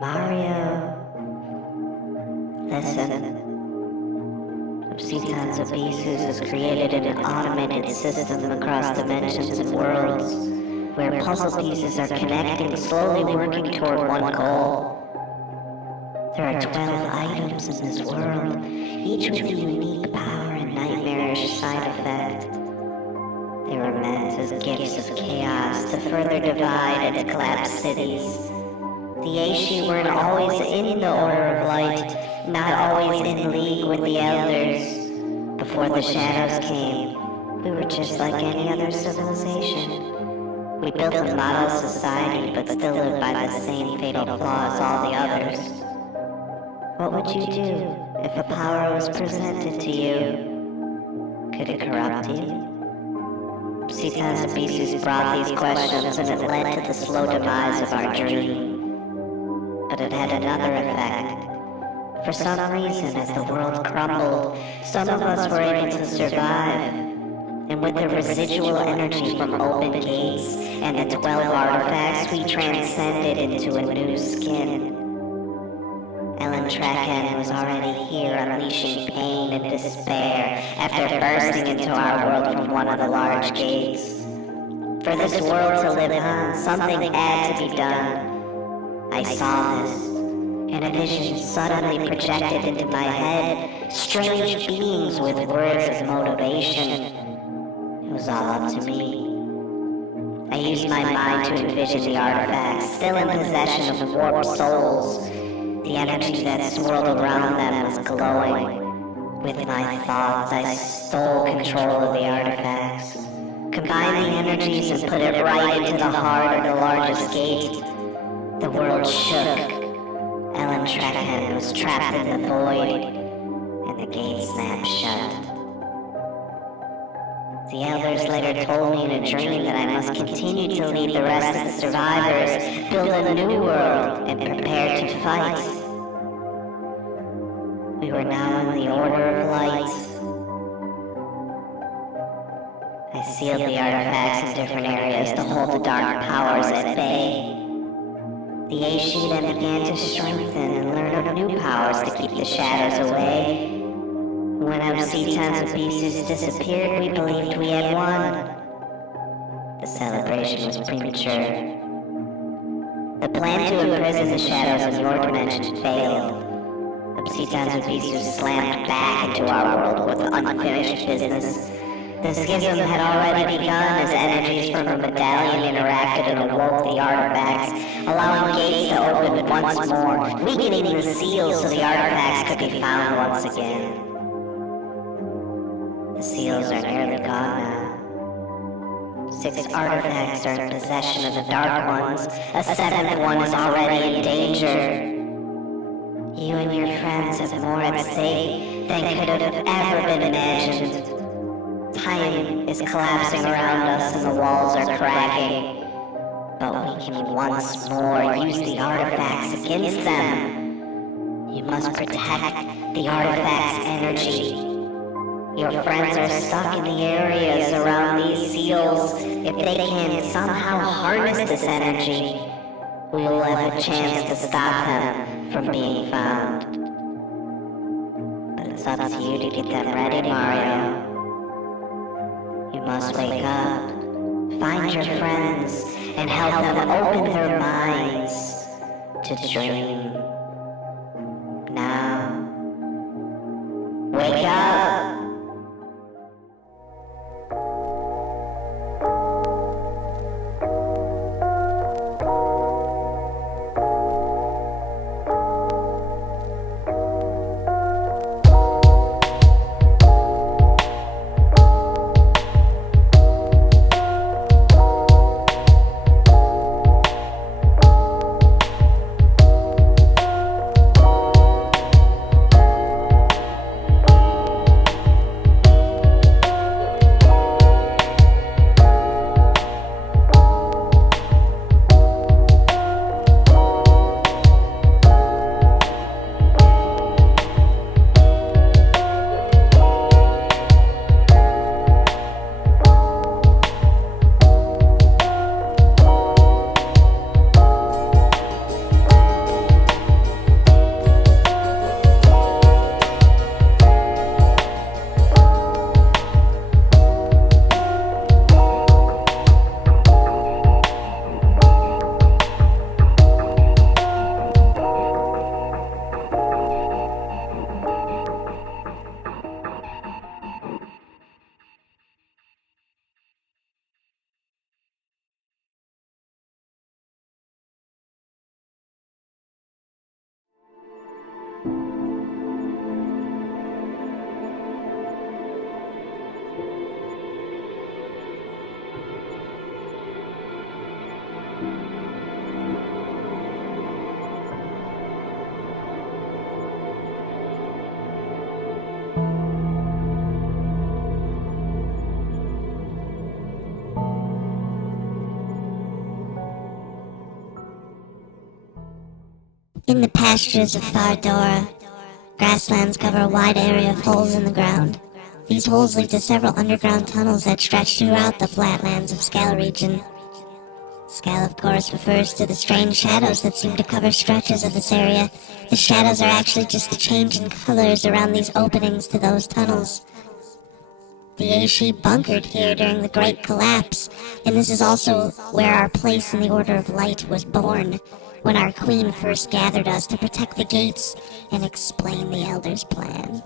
Mario, listen. Obscitans Abyssus has created an automated system across dimensions and worlds, where puzzle pieces are connecting, slowly working toward one goal. There are 12 items in this world, each with a unique power and nightmarish side effect. They were meant as gifts of chaos to further divide and collapse cities. The Aishi weren't always in the Order of Light, not always in league with the Elders. Before the Shadows came, we were just like any other civilization. We built a model society, but still lived by the same fatal flaw as all the others. What would you do if a power was presented to you? Could it corrupt you? Obscitans Abyssus brought these questions, and it led to the slow demise of our dream. But it had another effect. For some reason, as the world crumbled, some of us were able to survive. And with the residual energy from open gates and the 12 artifacts, we transcended into a new skin. Ellen Trechend was already here, unleashing pain and despair after bursting into our world from one of the large gates. For this world to live on, something had to be done. I saw this, and a vision suddenly projected into my head, strange beings with words of motivation. It was all up to me. I used my mind to envision the artifacts, still in possession of warped souls. The energy that swirled around them was glowing. With my thoughts, I stole control of the artifacts, combined the energies and put it right into the heart of the largest gate. The world shook. Ellen Trechend was trapped in the void, and the gate snapped shut. The Elders later told me in a dream that I must continue to lead the rest of the survivors, build a new world, and prepare to fight. We were now in the Order of Light. I sealed the artifacts in different areas to hold the dark powers at bay. The Aishi then began to strengthen and learn of new powers to keep the shadows away. When Obscitans Abyssus disappeared, we believed we had won. The celebration was premature. The plan to imprison the shadows in your dimension failed. Obscitans Abyssus slammed back into our world with unfinished business. The schism had already begun as energies from the medallion interacted and awoke the artifacts, allowing gates to open once more, weakening the seals so the artifacts could be found once again. The seals are nearly gone now. 6 artifacts are in possession of the Dark Ones. A 7th one is already in danger. You and your friends have more at stake than could have ever been imagined. Time is collapsing around us and the walls are cracking. But we can once more use the artifacts against them. You must protect the artifacts' energy. Your friends are stuck in the areas around these seals. If they can somehow harness this energy, we will have a chance to stop them from being found. But it's up to you to get them ready, Mario. You must wake up, find your friends, and help them open their minds to dream. Now, wake up! In the pastures of Fardora, grasslands cover a wide area of holes in the ground. These holes lead to several underground tunnels that stretch throughout the flatlands of Scale region. Scale, of course, refers to the strange shadows that seem to cover stretches of this area. The shadows are actually just the change in colors around these openings to those tunnels. The Aishi bunkered here during the Great Collapse, and this is also where our place in the Order of Light was born, when our queen first gathered us to protect the gates and explain the Elder's plan.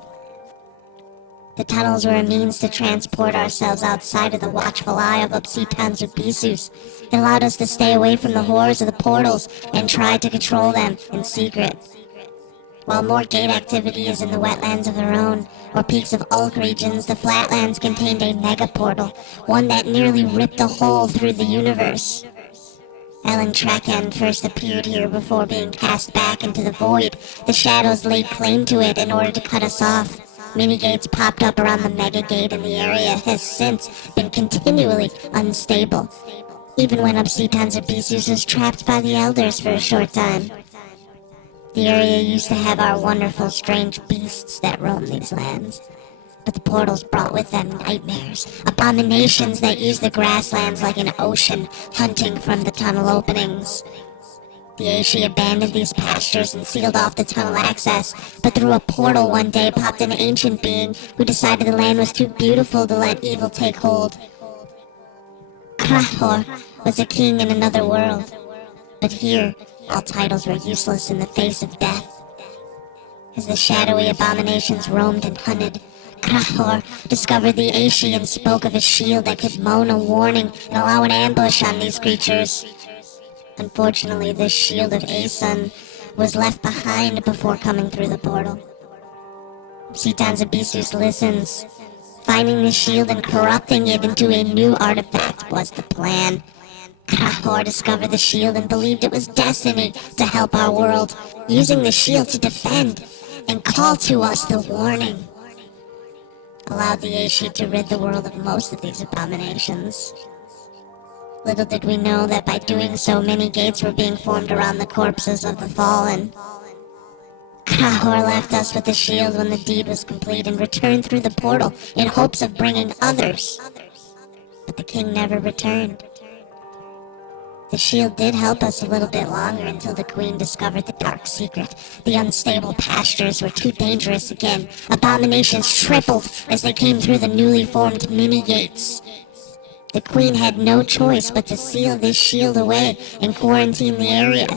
The tunnels were a means to transport ourselves outside of the watchful eye of Obscitans Abyssus. It allowed us to stay away from the horrors of the portals and try to control them in secret. While more gate activity is in the wetlands of Aron, or peaks of Ulk regions, the flatlands contained a mega portal, one that nearly ripped a hole through the universe. Ellen Trechend first appeared here before being cast back into the void. The shadows laid claim to it in order to cut us off. Mini-gates popped up around the mega gate, and the area has since been continually unstable, even when Obscitans Abyssus was trapped by the Elders for a short time. The area used to have our wonderful strange beasts that roam these lands, but the portals brought with them nightmares, abominations that use the grasslands like an ocean, hunting from the tunnel openings. The Aishi abandoned these pastures and sealed off the tunnel access, but through a portal one day popped an ancient being who decided the land was too beautiful to let evil take hold. Krahor was a king in another world, but here all titles were useless in the face of death. As the shadowy abominations roamed and hunted, Krahor discovered the Aishi and spoke of a shield that could moan a warning and allow an ambush on these creatures. Unfortunately, this shield of Aeson was left behind before coming through the portal. Obscitans Abyssus listens. Finding the shield and corrupting it into a new artifact was the plan. Krahor discovered the shield and believed it was destiny to help our world, using the shield to defend and call to us the warning. Allowed the Aishi to rid the world of most of these abominations. Little did we know that by doing so, many gates were being formed around the corpses of the fallen. Krahor left us with the shield when the deed was complete and returned through the portal in hopes of bringing others. But the king never returned. The shield did help us a little bit longer until the queen discovered the dark secret. The unstable pastures were too dangerous again. Abominations tripled as they came through the newly formed mini-gates. The queen had no choice but to seal this shield away and quarantine the area.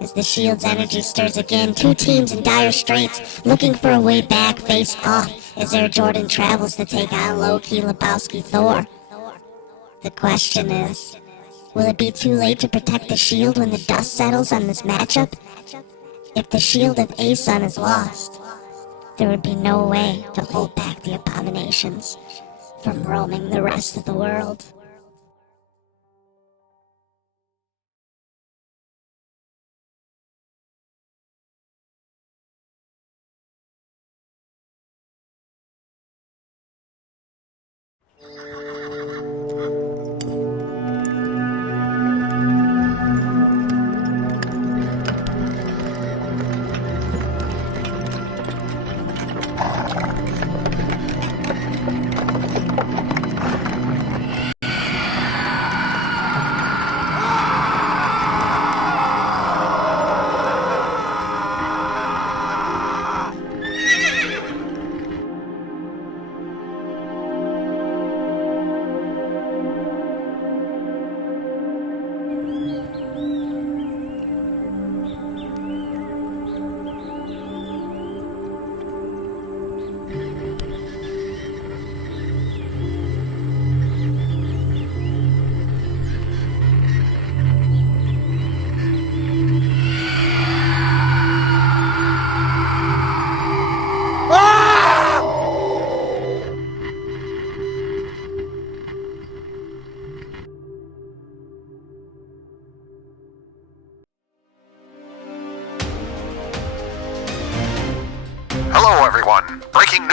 As the shield's energy stirs again, two teams in dire straits, looking for a way back, face off as Air Jordan travels to take on low-key Lebowski Thor. The question is, will it be too late to protect the shield when the dust settles on this matchup? If the shield of Aeson is lost, there would be no way to hold back the abominations from roaming the rest of the world.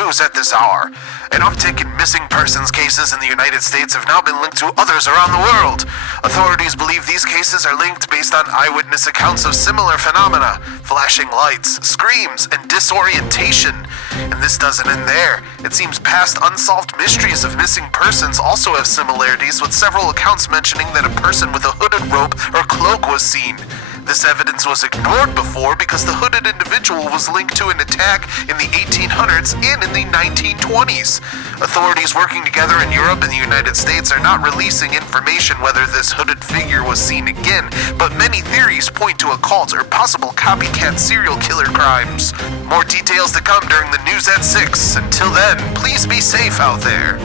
news at this hour. An uptick in missing persons cases in the United States have now been linked to others around the world. Authorities believe these cases are linked based on eyewitness accounts of similar phenomena: flashing lights, screams, and disorientation. And this doesn't end there. It seems past unsolved mysteries of missing persons also have similarities, with several accounts mentioning that a person with a hooded robe or cloak was seen. This evidence was ignored before because the hooded individual was linked to an attack in the 1800s and in the 1920s. Authorities working together in Europe and the United States are not releasing information whether this hooded figure was seen again, but many theories point to a cult or possible copycat serial killer crimes. More details to come during the news at 6. Until then, please be safe out there.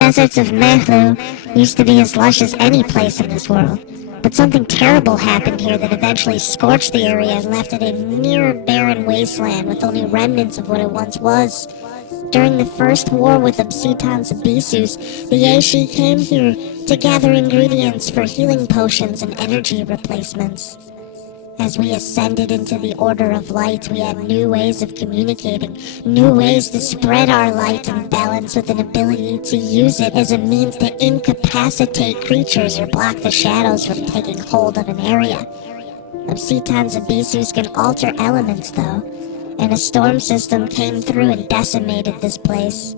Deserts of Meathlú used to be as lush as any place in this world, but something terrible happened here that eventually scorched the area and left it a near barren wasteland with only remnants of what it once was. During the first war with Obscitans Abyssus, the Aishi came here to gather ingredients for healing potions and energy replacements. As we ascended into the Order of Light, we had new ways of communicating, new ways to spread our light and balance with an ability to use it as a means to incapacitate creatures or block the shadows from taking hold of an area. Obscitans Abyssus can alter elements, though, and a storm system came through and decimated this place.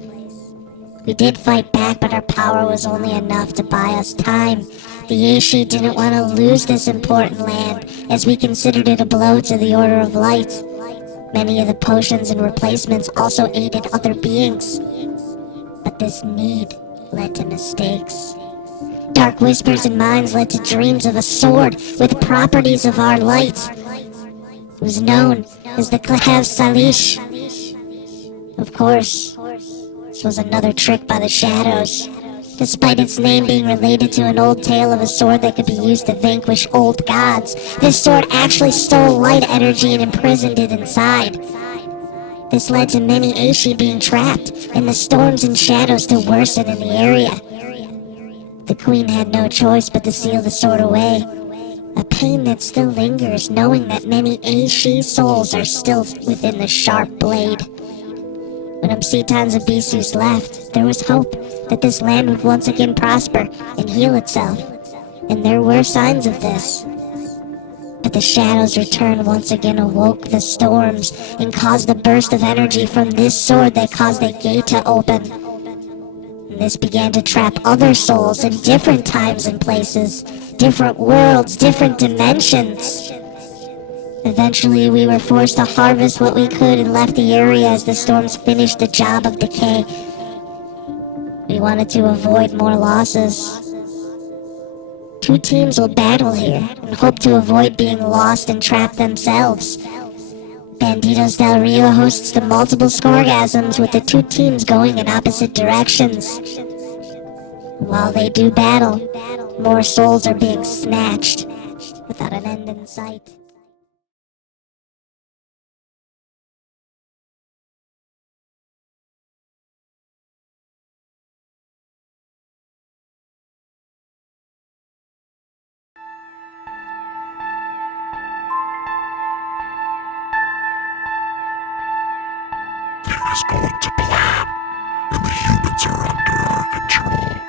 We did fight back, but our power was only enough to buy us time. The Aishi didn't want to lose this important land, as we considered it a blow to the Order of Light. Many of the potions and replacements also aided other beings. But this need led to mistakes. Dark whispers and minds led to dreams of a sword with properties of our light. It was known as the QFTGB. Of course, this was another trick by the shadows. Despite its name being related to an old tale of a sword that could be used to vanquish old gods, this sword actually stole light energy and imprisoned it inside. This led to many Aishi being trapped, and the storms and shadows to worsen in the area. The queen had no choice but to seal the sword away. A pain that still lingers, knowing that many Aishi souls are still within the sharp blade. When Obscitans Abyssus left, there was hope that this land would once again prosper and heal itself, and there were signs of this. But the shadows' return once again awoke the storms and caused a burst of energy from this sword that caused a gate to open. And this began to trap other souls in different times and places, different worlds, different dimensions. Eventually, we were forced to harvest what we could and left the area as the storms finished the job of decay. We wanted to avoid more losses. Two teams will battle here and hope to avoid being lost and trapped themselves. Bandidos del Rio hosts the multiple scorgasms with the two teams going in opposite directions. While they do battle, more souls are being snatched without an end in sight. Is going to plan, and the humans are under our control.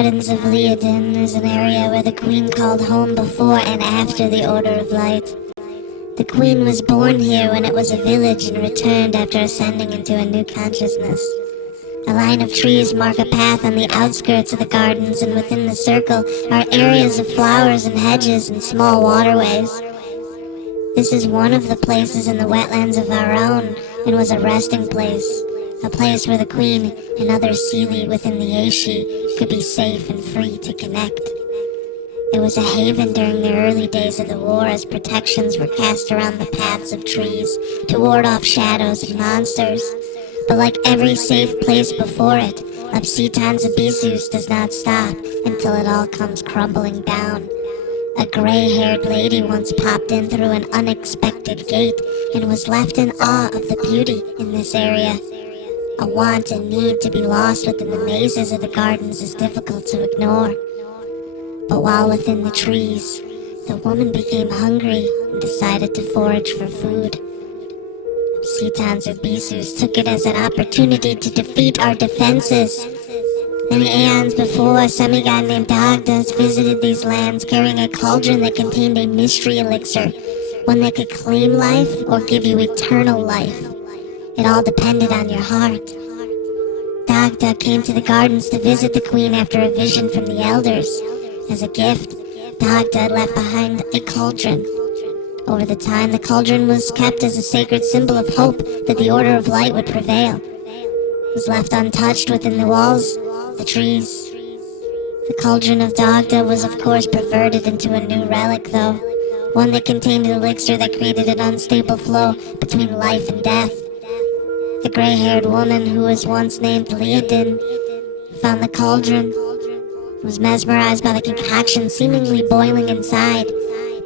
Gardens of Liadan is an area where the Queen called home before and after the Order of Light. The Queen was born here when it was a village and returned after ascending into a new consciousness. A line of trees mark a path on the outskirts of the gardens, and within the circle are areas of flowers and hedges and small waterways. This is one of the places in the wetlands of our own, and was a resting place. A place where the Queen and other Unseelie within the Aishi could be safe and free to connect. It was a haven during the early days of the war, as protections were cast around the paths of trees to ward off shadows and monsters. But like every safe place before it, Obscitans Abyssus does not stop until it all comes crumbling down. A gray-haired lady once popped in through an unexpected gate and was left in awe of the beauty in this area. A want and need to be lost within the mazes of the gardens is difficult to ignore. But while within the trees, the woman became hungry and decided to forage for food. Obscitans Abyssus took it as an opportunity to defeat our defenses. Many aeons before, a semi-god named Òrdugh visited these lands carrying a cauldron that contained a mystery elixir, one that could claim life or give you eternal life. It all depended on your heart. Òrdugh came to the gardens to visit the Queen after a vision from the elders. As a gift, Òrdugh left behind a cauldron. Over the time, the cauldron was kept as a sacred symbol of hope that the Order of Light would prevail. It was left untouched within the walls, the trees. The cauldron of Òrdugh was of course perverted into a new relic, though, one that contained an elixir that created an unstable flow between life and death. The gray-haired woman, who was once named Liadan, found the cauldron, was mesmerized by the concoction seemingly boiling inside.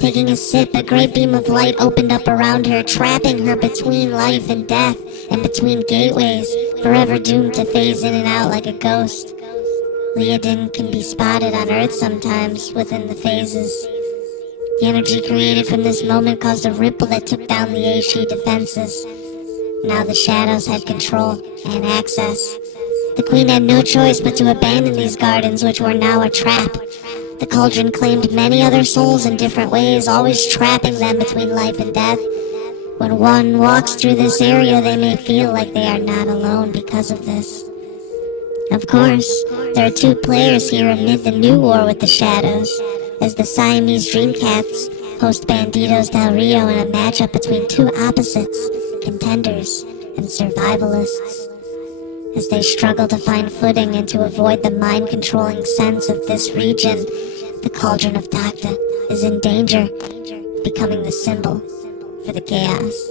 Taking a sip, a great beam of light opened up around her, trapping her between life and death, and between gateways, forever doomed to phase in and out like a ghost. Liadan can be spotted on Earth sometimes within the phases. The energy created from this moment caused a ripple that took down the Aishi defenses. Now the shadows had control and access. The Queen had no choice but to abandon these gardens, which were now a trap. The cauldron claimed many other souls in different ways, always trapping them between life and death. When one walks through this area, they may feel like they are not alone because of this. Of course, there are two players here amid the new war with the shadows, as the Siamese Dreamcats host Bandidos del Rio in a matchup between two opposites, contenders and survivalists. As they struggle to find footing and to avoid the mind-controlling sense of this region, the Cauldron of Òrdugh is in danger, becoming the symbol for the chaos.